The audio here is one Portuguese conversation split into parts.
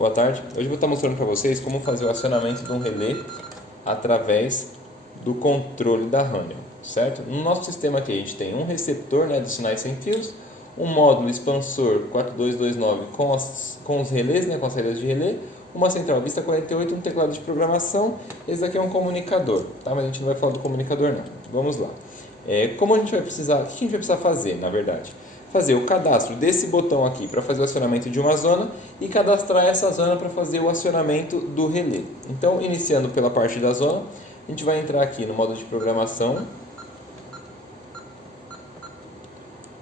Boa tarde. Hoje eu vou estar mostrando para vocês como fazer o acionamento de um relé através do controle da Honeywell, certo? No nosso sistema aqui a gente tem um receptor, né, de sinais sem fios, um módulo expansor 4229 com os relés, né, com as saídas de relé, uma central vista 48, um teclado de programação. Esse daqui é um comunicador, tá? Mas a gente não vai falar do comunicador não. Vamos lá. Como a gente vai precisar, o que a gente vai precisar fazer, na verdade? Fazer o cadastro desse botão aqui para fazer o acionamento de uma zona e cadastrar essa zona para fazer o acionamento do relé. Então, iniciando pela parte da zona, a gente vai entrar aqui no modo de programação,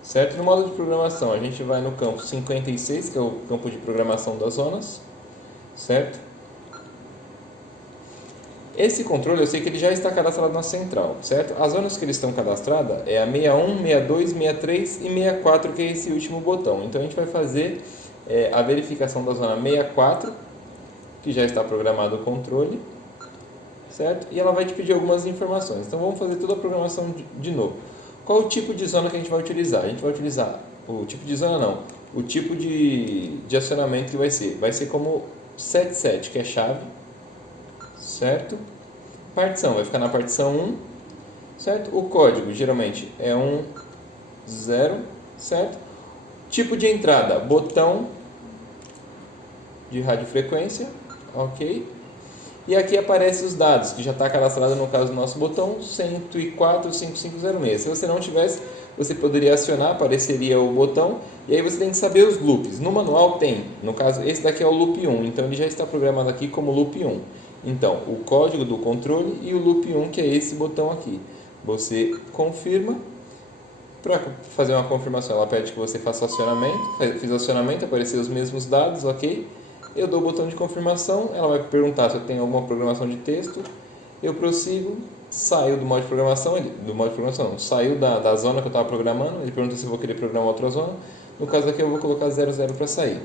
certo? No modo de programação, a gente vai no campo 56, que é o campo de programação das zonas, certo? Esse controle eu sei que ele já está cadastrado na central, certo? As zonas que eles estão cadastradas é a 61, 62, 63 e 64, que é esse último botão. Então a gente vai fazer a verificação da zona 64, que já está programado o controle, certo? E ela vai te pedir algumas informações. Então vamos fazer toda a programação de novo. Qual o tipo de zona que a gente vai utilizar? A gente vai utilizar o tipo de zona não, o tipo de acionamento que vai ser. Vai ser como 77, que é chave, certo? Partição vai ficar na partição 1, certo? O código geralmente é 0, certo? Tipo de entrada, botão de radiofrequência, ok? E aqui aparecem os dados, que já está cadastrado no caso do nosso botão 104.5506. Se você não tivesse, você poderia acionar, apareceria o botão, e aí você tem que saber os loops. No manual tem, no caso, esse daqui é o loop 1, então ele já está programado aqui como loop 1. Então, o código do controle e o loop 1, que é esse botão aqui. Você confirma. Para fazer uma confirmação, ela pede que você faça o acionamento. Fiz o acionamento, apareceram os mesmos dados, ok? Eu dou o botão de confirmação, ela vai perguntar se eu tenho alguma programação de texto. Eu prossigo, saio do modo de programação, saiu da zona que eu estava programando. Ele pergunta se eu vou querer programar outra zona. No caso aqui eu vou colocar 00 para sair.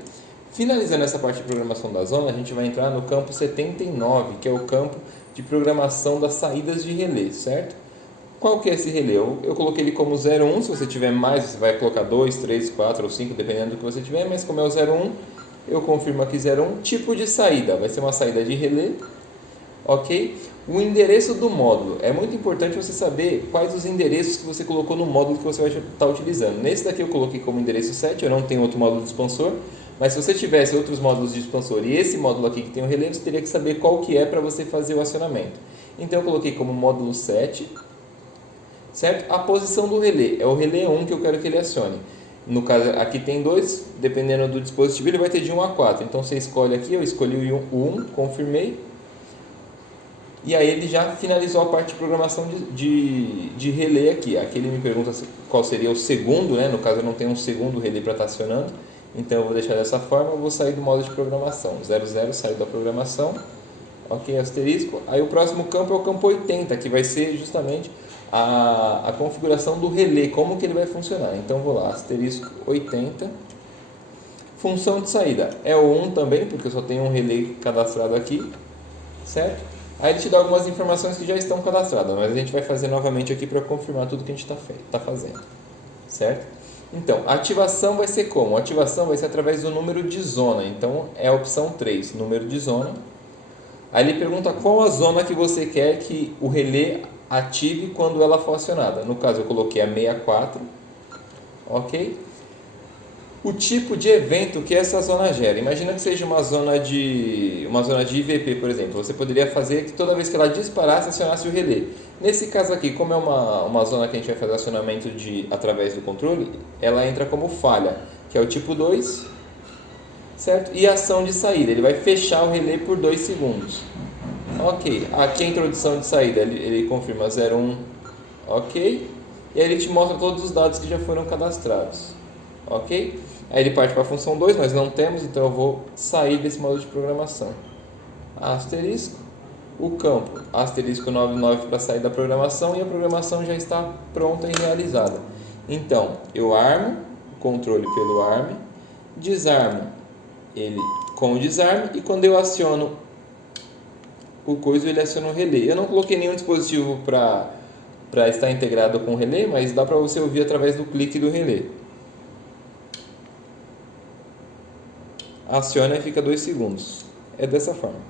Finalizando essa parte de programação da zona, a gente vai entrar no campo 79, que é o campo de programação das saídas de relé, certo? Qual que é esse relé? Eu coloquei ele como 01, se você tiver mais, você vai colocar 2, 3, 4 ou 5, dependendo do que você tiver, mas como é o 01, eu confirmo aqui 01, tipo de saída, vai ser uma saída de relé, ok? O endereço do módulo, é muito importante você saber quais os endereços que você colocou no módulo que você vai estar utilizando. Nesse daqui eu coloquei como endereço 7, eu não tenho outro módulo de expansor, mas se você tivesse outros módulos de expansor e esse módulo aqui que tem o relé, você teria que saber qual que é para você fazer o acionamento. Então eu coloquei como módulo 7, certo? A posição do relé, é o relé 1 que eu quero que ele acione. No caso, aqui tem dois, dependendo do dispositivo, ele vai ter de 1 a 4. Então você escolhe aqui, eu escolhi o 1, confirmei. E aí ele já finalizou a parte de programação de relé aqui. Aqui ele me pergunta qual seria o segundo, né? No caso eu não tenho um segundo relé para estar acionando. Então eu vou deixar dessa forma, eu vou sair do modo de programação. 00 saiu da programação. Ok, asterisco. Aí o próximo campo é o campo 80, que vai ser justamente a configuração do relé, como que ele vai funcionar. Então vou lá, asterisco 80. Função de saída é o 1 também, porque eu só tenho um relé cadastrado aqui, certo? Aí ele te dá algumas informações que já estão cadastradas, mas a gente vai fazer novamente aqui para confirmar tudo que a gente está fazendo, certo? Então, a ativação vai ser como? A ativação vai ser através do número de zona, então é a opção 3, número de zona. Aí ele pergunta qual a zona que você quer que o relé ative quando ela for acionada. No caso eu coloquei a 64, ok? O tipo de evento que essa zona gera. Imagina que seja uma zona de IVP, por exemplo. Você poderia fazer que toda vez que ela disparasse, acionasse o relé. Nesse caso aqui, como é uma zona que a gente vai fazer acionamento através do controle, ela entra como falha, que é o tipo 2, certo? E ação de saída, ele vai fechar o relé por 2 segundos. Ok, aqui a introdução de saída, ele confirma 01, ok? E aí ele te mostra todos os dados que já foram cadastrados, ok? Aí ele parte para a função 2, nós não temos, então eu vou sair desse modo de programação. Asterisco, o campo, asterisco 99 para sair da programação, e a programação já está pronta e realizada. Então, eu armo o controle pelo arm, desarmo ele com o desarme, e quando eu aciono o coisa, ele aciona o relé. Eu não coloquei nenhum dispositivo para estar integrado com o relé, mas dá para você ouvir através do clique do relé. aciona e fica 2 segundos. É dessa forma.